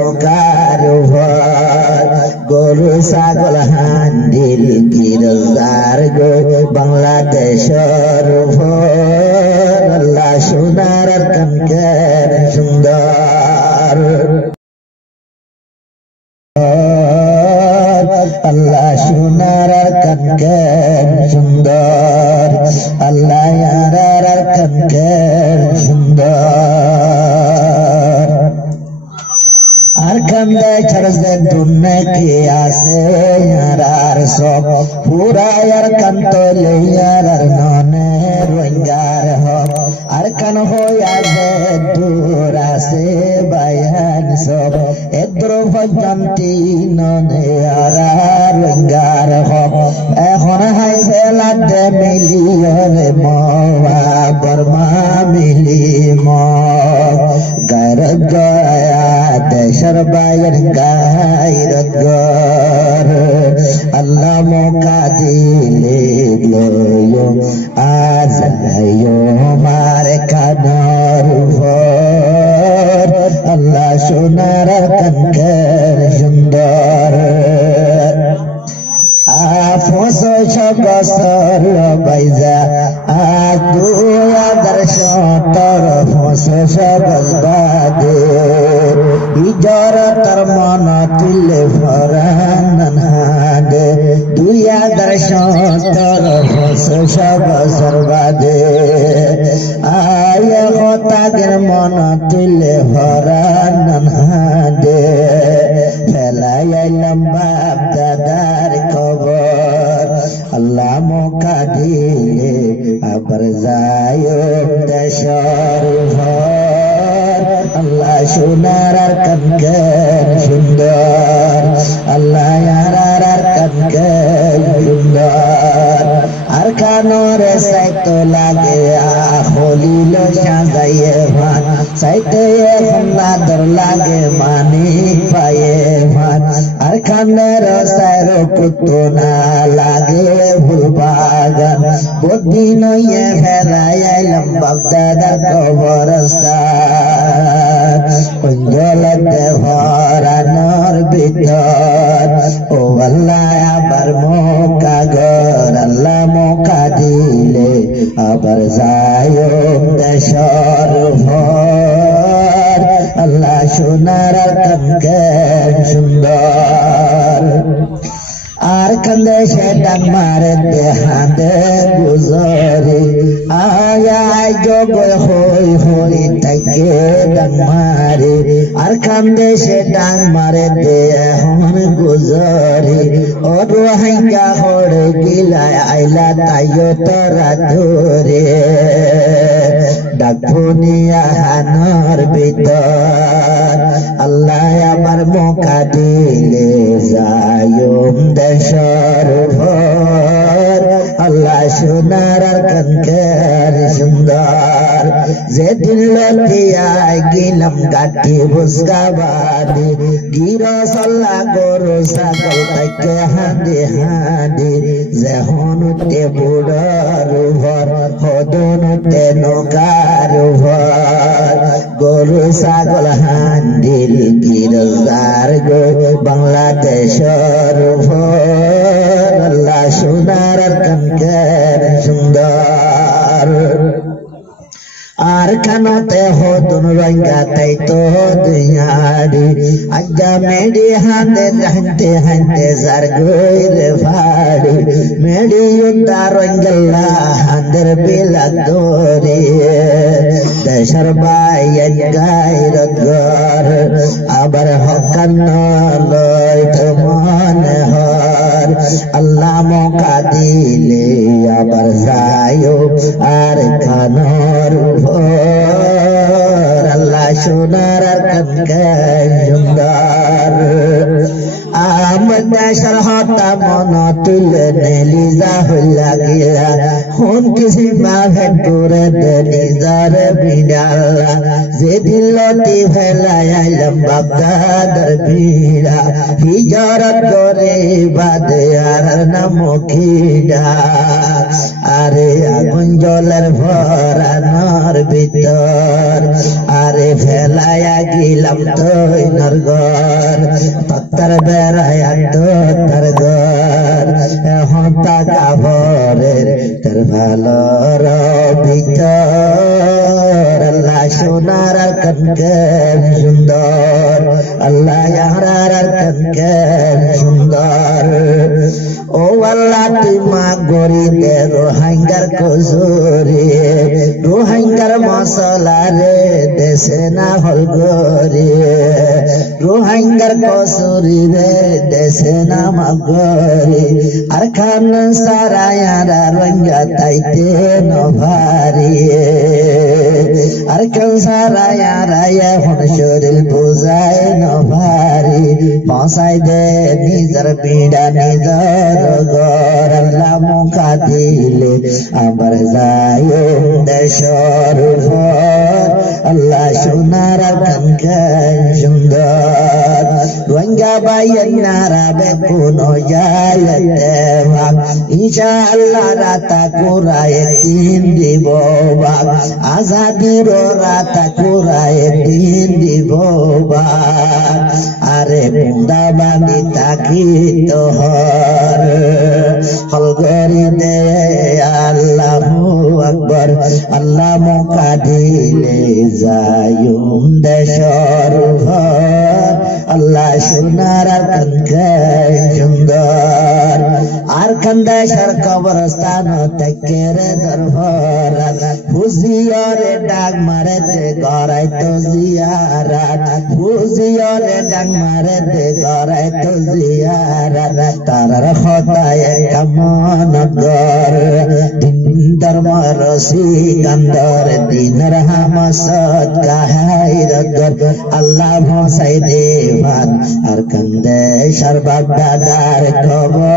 নৌকার উপর গরু ছাগল হান্ডিল গিরজার গো বাংলাদেশের উপর আল্লাহ সোনার কানকের সুন্দর আল্লাহ সোনার কানকের সুন্দর আল্লাহ ইয়ারার কানকের সুন্দর আর কান্দে চরজে দুনে কি আসে ইয়ারার সব পুরা ইয়ার কান্তলে ইয়ারার ননে রঙ্গার হক আর কান হইয়া যে দূর আসে বায়ান সব এদ্র ভজন্তি ননে ইয়ারার রঙ্গার হক এখন হাই ফেলাতে মিলিয়নে মওয়া বর্মা মিলি গায়রত গয়া দেশর বায়ের গায়রত গর আল্লাহ মোকা দিলে লয়ো আজ লয়ো মার কানর উপর আল্লাহ সোনার কানকের সুন্দর আফসোস বছর বাইজা দুই আদর্শ তর ফসোস বজবাদে বিজর তর মন তুলে ফরান হাদে দুই আদর্শ তর ফসোস বজবাদে আয় হতাগের মন তুলে ফরান হাদে ফেলাইলাম বাপ দাদার খবর আল্লাহ মোকা দিলে আবার যায় দেশর ঘর আল্লাহ সোনার কানকের সুন্দর আল্লাহ ইয়ারার কানকের সুন্দর আর কানরে সাইতো লাগে হলিল সাজাইয়ে ভান সাইতে নাদর লাগে মানিক পায়ে ভান আর কানের সাইর কুতুনা লাগে ফুল বাগান বুদ্ধি নইয়ে ফেলাইলাম বাগদাদার কবরস্থান কুঞ্জলতে ভরানোর ভিতর ও আল্লাহ আবার মোকা গর আল্লাহ মোকা দিলে আবার যায় দেশর ভর আল্লাহ সোনার কানকের সুন্দর আর কান্দে সে ডাক মারে দেহাতে গুজরে আয় যোগ হই হই তাকে ডাক মারে আর কান্দে সে ডাক মারে দেহন গুজরে ও রোহিঙ্গা হড় গিলায় আইলা তাইও তোরা ধরে ডাকুনিয়া হানর ভিতর আল্লাহ আমার মোকা দিলে যায়ুম দেশর ভর আল্লাহ সোনার কানকের সুন্দর যেদিন লটিয়ায় গিলাম গাঠি বুসকাবাদি গিরস আল্লাহ গরু ছাগল তাকে হাঁদি হাঁদি যেহনুতে বুড়ার ভর হদনুতে নৌকার ভর গরু ছাগল হান্দিল গিরজার গো বাংলাদেশের ভর আল্লাহ সোনার কানকের সুন্দর আর কানতে হদুন রঙ্গা তাই তো দুয়ারি আজ্ঞা মেডি হাতে হাঁটতে হাঁটতে যার গইরে ভাড়ি মেডি উদ্দা রঙ্গল্লা হাঁদের বেলা দরে দেশর বাইয়ের গায়রত গর আবার হকান লয় মনে হর আল্লাহ মোকা দিলে আবার যায় আর কানর আল্লাহ সোনার কানকের সুন্দর আমার দেশের হতা মন তুলে নেলি জাহুল্লা গিলা হন কিসি মাভেন করে দেলি যার বিনাল্লা যেদিন লতি ফেলায় আইলাম বাগদাদের ভিড়া হিজরত করে বাদে আর নামকিনা আরে আগুন জলের ভরানোর ভিতর আরে ফেলায়া গিলাম তুই নরগর তত্তর বেড়ায়া তোর ঘর এখন টাকা ভরের তোর ভালোর ভিতর আল্লাহ সোনার কনকের সুন্দর আল্লাহ ইয়ারার কনকের সুন্দর ও আল্লাহ তুই মা গরি দে রোহিঙ্গার কসুরি রোহিঙ্গার মশলা রে দেশে না হল গরি রোহিঙ্গার কসুরি রে দেশে না মগরি আর খান সারায়ারা রঙ্গা তাইতে নভারি আর খান সারায়ারা এখন শরীর বুঝায় নভারি পৌঁছাই দে নিজের পীড়া নিজের ঘর আল্লাহ মুখা দিলে আবার যায় দেশর ভর আল্লাহ সোনার কনকের সুন্দর রঙ্গা বাইয়ের নারা বেকুনো যায় দেওয়াক ইনশাআল্লাহ রাতা কোরা একদিন দিব বাক আজাদির রাতা কোরা একদিন দিব বাক আরে মুন্দা বাঁধি তাকি তোহর হলগরি দে আল্লাহু আকবার আল্লাহ মুখা দিলে যায়ুম দেশর ঘর আল্লাহ সোনার কনকের সুন্দর আর কন্দেশর কবরস্থান থেকে রে দরবার ফুজিয়রে ডাক মারেতে গড়াই তো জিয়ারাত ফুজিয়রে ডাক মারেতে গড়াই তো জিয়ারাত তারার খতায় কামন গর দিন ধর্ম রসি গন্দর দিনের হামসত কাহাইর গর আল্লাহ ভসাই দেবান আর কন্দেশর বাগদাদার খবর